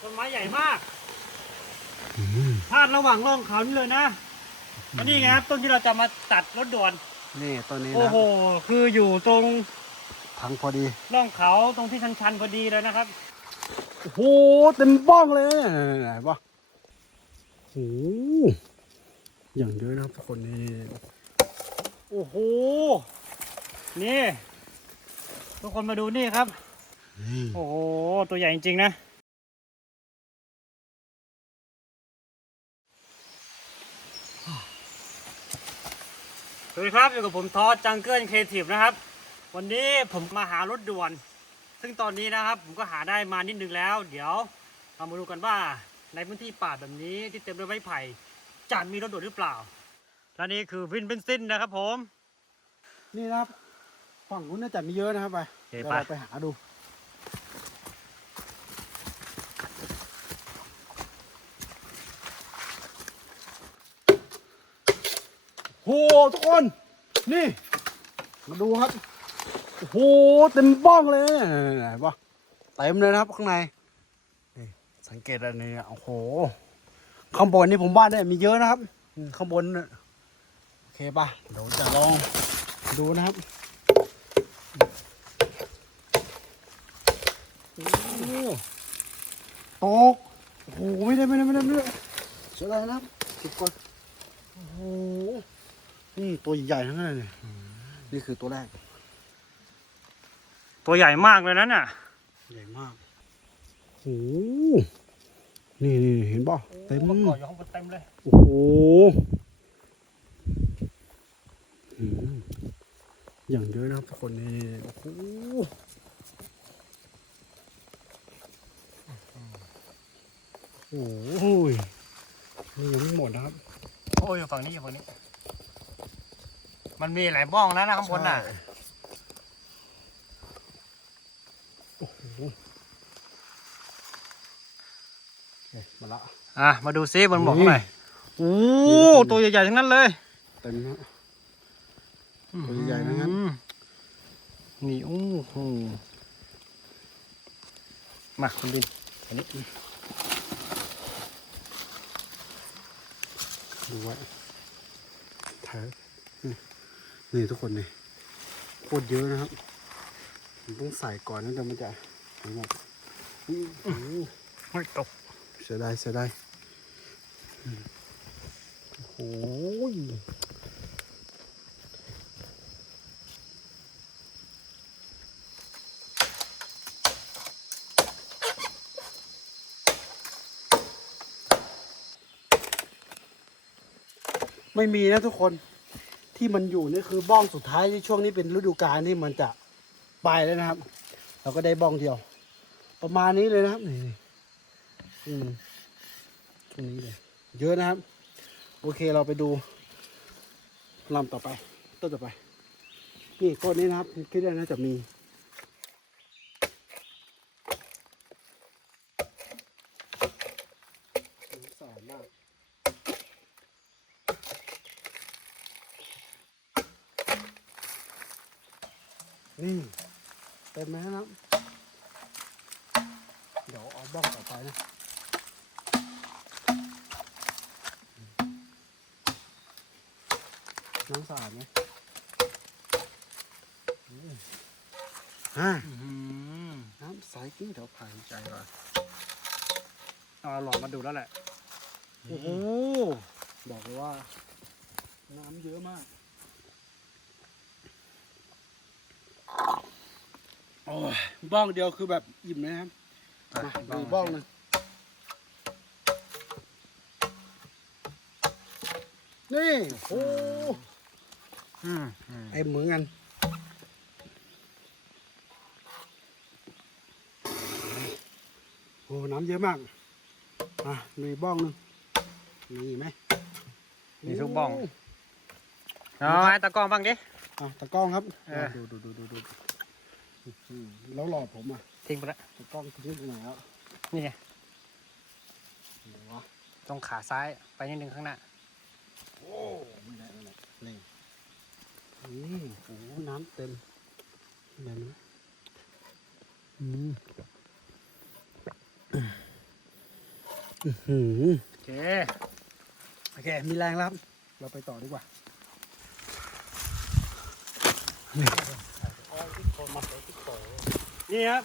ต้นไม้ใหญ่มากพาดระหว่างร่องเขานี่เลยนะอันนี้ไงครับต้นที่เราจะมาตัดรถด่วนนี่ต้นนี้โอ้นะโห คืออยู่ตรงทั้งพอดีร่องเขาตรงที่ชันๆพอดีเลยนะครับโอ้โหเต็มบ้องเลยไหนวะโอ้โหอย่างเยอะนะครับทุกคนนี่โอ้โหนี่ ทุกคนมาดูนี่ครับนี่โอ้โห ตัวใหญ่จริงๆนะ วัสดีครับอยู่กับผมทอจังเกิลครีเอทีฟนะครับ วันนี้ผมมาหารถด่วน ซึ่งตอนนี้นะครับผมก็หาได้มานิดนึงแล้ว เดี๋ยวเรามาดูกันว่าในพื้นที่ป่าแบบนี้ที่เต็มด้วยไม้ไผ่จะมีรถด่วนหรือเปล่าและนี่คือวินเบนซินนะครับผม นี่นะครับฝั่งนู้นน่าจะมีเยอะนะครับไปโอเคเดี๋ยวไปเราไปหาดู โหทุกคน นี่ มาดูครับ โอ้โหเต็มบ้องเลยไหนวะเต็มเลยนะครับข้างในนี่สังเกตอันนี้โอ้โห ข้างบนนี่ผมว่าเนี่ยมีเยอะนะครับ ข้างบนโอเคปะเดี๋ยวจะลองดูนะครับโอ้ตกโอ้โหไม่ได้ไม่ได้ไม่ได้ไม่ได้เสียดายนะครับเก็บก่อนโอ้โห นี่ตัวใหญ่ทั้งนั้นเลยนี่คือตัวแรก ตัวใหญ่มากเลยนะน่ะใหญ่มากโอ้โหนี่นี่เห็นป่ะเต็มเกาะอยู่ข้างบนเต็มเลยโอ้โหอืมอย่างเยอะนะครับทุกคนนี่โอ้โหโอ้โหนี่ยังไม่หมดนะครับ โอ้ยอยู่ฝั่งนี้อยู่ฝั่งนี้ มันมีหลายบ้องนะนะข้างบนน่ะใช่โอ้โหโอเคมาละ อะ มาดูซิบนหมวกนี่หน่อยโอ้นี่ตัวใหญ่ๆทั้งนั้นเลยเต็มนะ ตัวใหญ่ๆทั้งนั้น อืมนี่โอ้โหมาคุณดินอันนี้ดูไว้ถ่าย นี่ทุกคนนี่โคตรเยอะนะครับผมต้องใส่ก่อนนะเดี๋ยวมันจะหายหมดไม่ตกเสียดายเสียดายโอ้ยไม่มีนะทุกคน ที่มันอยู่นี่คือบ้องสุดท้ายที่ช่วงนี้เป็นฤดูกาลที่มันจะไปแล้วนะครับ เราก็ได้บ้องเดียว ประมาณนี้เลยนะครับนี่อืมตรงนี้เลยเยอะนะครับ โอเคเราไปดูลำต่อไป ต้นต่อไป นี่ต้นนี้นะครับคิดว่าน่าจะมีสารมาก นี่เต็มไหมนะครับเดี๋ยวเอาบ้องต่อไปนะน้ำสะอาดไหมอืมอ่าอื้อหือน้ำใสกิ้งเดี๋ยวผ่านใจว่ะเอาหลอดมาดูแล้วแหละ โอ้โห บอกเลยว่า น้ำเยอะมาก โอ้ยบ้องเดียวคือแบบอิ่มเลยนะครับมาดูบ้องหนึงนี่โอ้อืมอืมไอเหมือนกันโอ้น้ำเยอะมากอะมีบ้องหนึงมีไหมมีทุกบ้องเอาไอ้ตะกร้องบ้างดิ อะตะกล้องครับ เออ ดูดูดูดูดู อืมแล้วหลอดผมอะทิ้งไปแล้วตะกล้องทิ้งตรงไหนแล้วนี่ไงไหนวะตรงขาซ้ายไปนิดนึงข้างหน้าโอ้ไม่ได้ไม่ได้นี่นี่โอ้น้ำเต็มแบบนี้อืมอื้อหือโอเคโอเค มีแรงแล้วครับ เราไปต่อดีกว่า นี่ครับ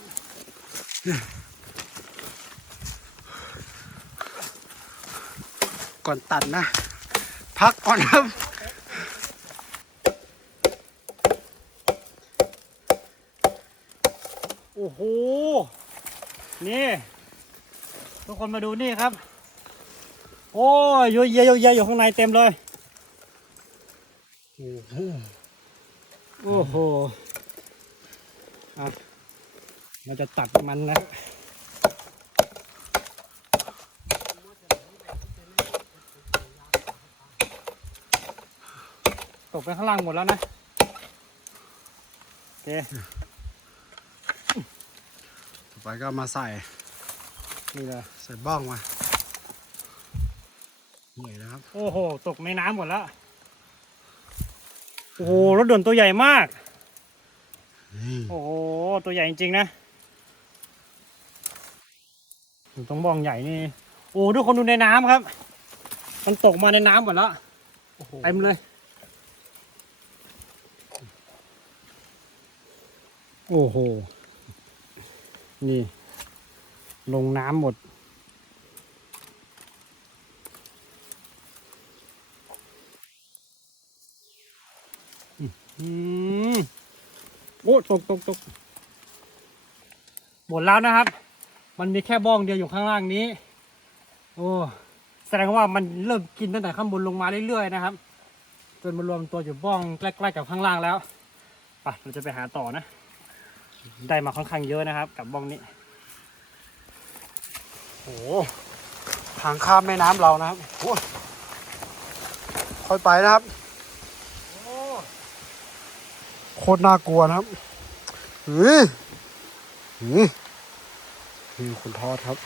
ก่อนตัดนะ พักก่อนครับ โอ้โห นี่ ทุกคนมาดูนี่ครับ โอ้ยเยอะแยะเยอะแยะอยู่ข้างในเต็มเลย โอ้โห อ้โหอะเราจะตัดมันนะตกไปข้างล่างหมดแล้วนะ โอเค ต่อไปก็มาใส่ นี่เลย ใส่บ้องมานี่นะครับ โอ้โห ตกในน้ำหมดแล้ว โอ้โห รถด่วนตัวใหญ่มากนี่ โอ้โห ตัวใหญ่จริงๆนะอยู่ตรงบ้องใหญ่นี่ โอ้ทุกคนดูในน้ำครับ มันตกมาในน้ำหมดแล้วโอ้โหเต็มเลย โอ้โห นี่ ลงน้ำหมด อืม โอ้ตกตกตกหมดแล้วนะครับ มันมีแค่บ้องเดียวอยู่ข้างล่างนี้ โอ้แสดงว่ามันเริ่มกินตั้งแต่ข้างบนลงมาเรื่อยๆนะครับจนมารวมตัวอยู่บ้องใกล้ๆกับข้างล่างแล้วไปเราจะไปหาต่อนะ ได้มาค่อนข้างเยอะนะครับ กับบ้องนี้โอ้หทางข้ามแม่น้ำเรานะครับโอ้ค่อยไปนะครับ โคตรน่ากลัวนะครับเฮ้ยหือนี่คุณทอดครับ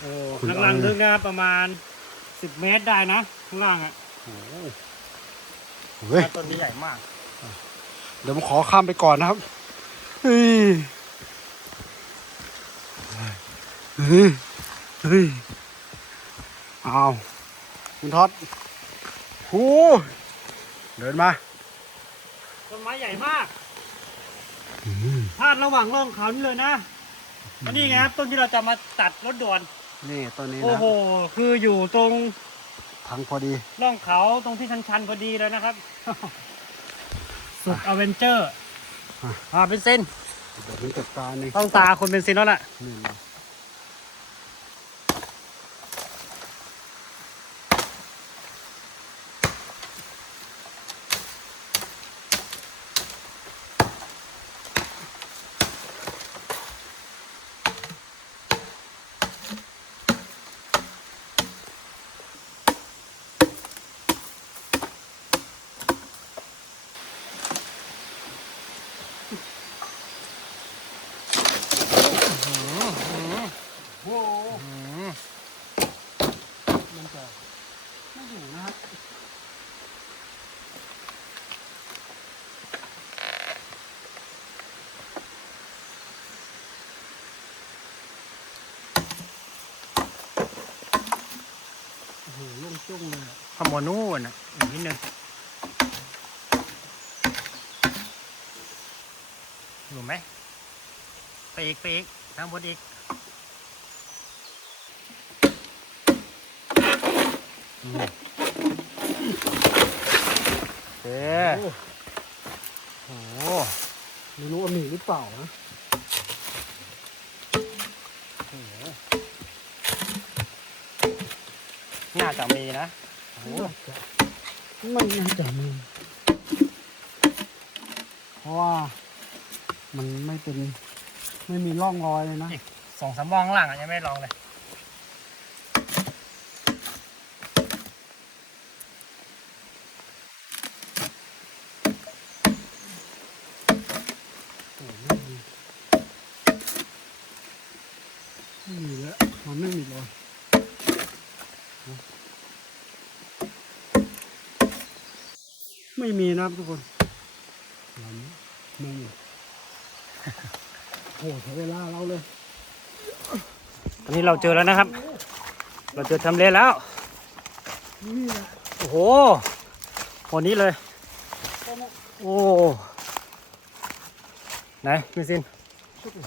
โอ้คุณข้างล่างเอาลึกนะครับประมาณสิบเมตรได้นะข้างล่างอะโอ้โหเฮ้ยต้นนี้ใหญ่มาก เดี๋ยวผมขอข้ามไปก่อนนะครับเฮ้ยเฮ้ยเฮ้ยเอาคุณท็อตโอ้เดินมา ต้นไม้ใหญ่มากพาดระหว่างร่องเขานี่เลยนะอันนี้ไงครับต้นที่เราจะมาตัดรถด่วนนี่ตัวนี้โอ้นะโห คืออยู่ตรงทางพอดีร่องเขาตรงที่ชันๆพอดีเลยนะครับ สุดอเวนเจอร์อะอ่าเป็นเส้นเดี๋ยวผมจัดการเองต้องตาคนเป็นเส้นแล้วล่ะ นี่นะโอ้มันจะไม่อยู่นะครับ โอ้โหโล่งจุ้งเลยอะ ขโมยนู่นอะอีกนิดนึงอยู่ไหมไปอีกไปอีกทางบนอีกเออโอ้โอ้โหไม่รู้ว่ามีหรือเปล่านะน่าจะมีนะ ไม่น่าจะมีเพราะว่ามันไม่เป็น ไม่มีร่องรอยเลยนะสองสามวองข้างหลังอะยังไม่ลองเลย โอ้ไม่มีไม่มีแล้ว มันไม่มีรอยนะ ไม่มีนะครับทุกคนมันไม่มีโอ้โหใช้เวลาเราเลย ตอนนี้เราเจอแล้วนะครับโเราเจอทำเลแล้วนี่แหละโอ้โหวันนี้เลย โอ้ไหนพี่ซิน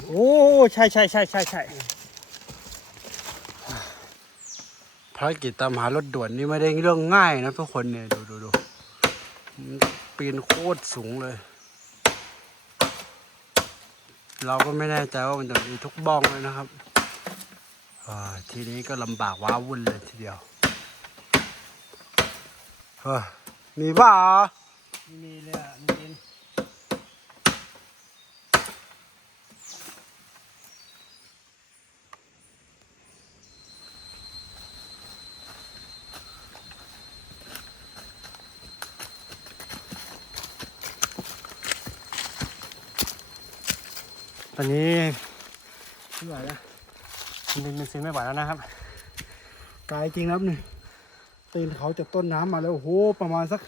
โอ้ใช่ใช่ใช่ใช่ใช่ภารกิจตามหารถด่วนนี่ไม่ได้เรื่องง่ายนะทุกคนเนี่ยดูดูดูมัน ปีนโคตรสูงเลย เราก็ไม่แน่ใจว่ามันจะมีทุกบ้องเลยนะครับทีนี้ก็ลำบากว้าวุ่นเลยทีเดียวมีบ้ามีเลยอะ อนนี้ไม่ไหวแล้วคุณบินเป็นซินไม่ไหวแล้วนะครับไกลจริงนะครับนี่ตีนเขาจากต้นน้ำมาแล้วโอ้โหประมาณสัก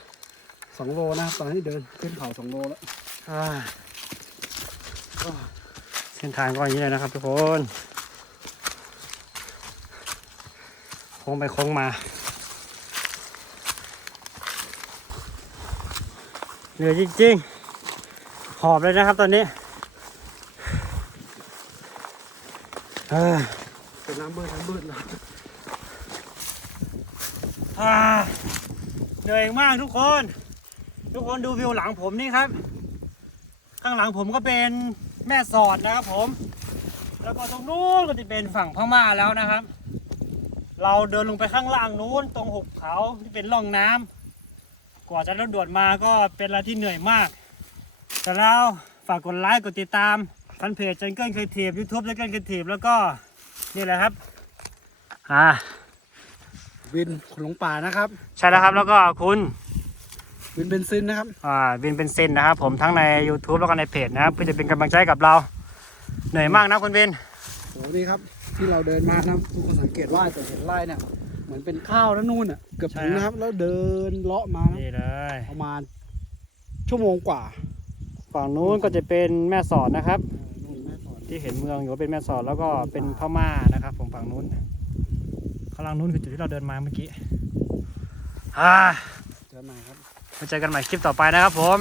สองโลนะครับตอนนี้เดินขึ้นเขาสองโลแล้วอ่าเส้นทางก็อย่างนี้เลยนะครับทุกคนโค้งไปโค้งมา เหนื่อยจริงๆ หอบเลยนะครับตอนนี้ อ้ยเป็นน้ำมืดน้ำมืดนะอ่าเหนื่อยมากทุกคน ทุกคนดูวิวหลังผมนี่ครับ ข้างหลังผมก็เป็นแม่สอดนะครับผม แล้วก็ตรงนู้นก็จะเป็นฝั่งพม่าแล้วนะครับ เราเดินลงไปข้างล่างนู้นตรงหุบเขาที่เป็นร่องน้ำกว่าจะรถด่วนมาก็เป็นอะไรที่เหนื่อยมาก แต่แล้วฝากกดไลค์กดติดตาม ฟนเพจจังเกิลเคยทีฟยูทูบจังเกิลเคยทีฟแล้วก็นี่แหละครับอ่าวินขนหลงป่านะครับ ใช่แล้วครับแล้วก็คุณวินเบนซินนะครับอ่าวินเป็นเซนนะครับ ผมทั้งใน YouTube แล้วก็ในเพจนะครับเพื่อจะเป็นกำลังใจให้กับเราเหนื่อยมากนะคุณวินโหนี่ครับ ที่เราเดินมานะทุกคนสังเกตว่าจะเห็นไร่เนี่ยเหมือนเป็นข้าวแล้วนู่นอะเกือบถึงใช่ครับนะครับ แล้วเดินเลาะมานะนี่เลยประมาณชั่วโมงกว่า ฝั่งนู้นก็จะเป็นแม่สอดนะครับ ที่เห็นเมืองอยู่เป็นแม่สอดแล้วก็เป็นพม่านะครับผมฝั่งนู้นข้างล่างนู้นคือจุดที่เราเดินมาเมื่อกี้อ่าเจอใหม่ครับมาเจอกันใหม่คลิปต่อไปนะครับผม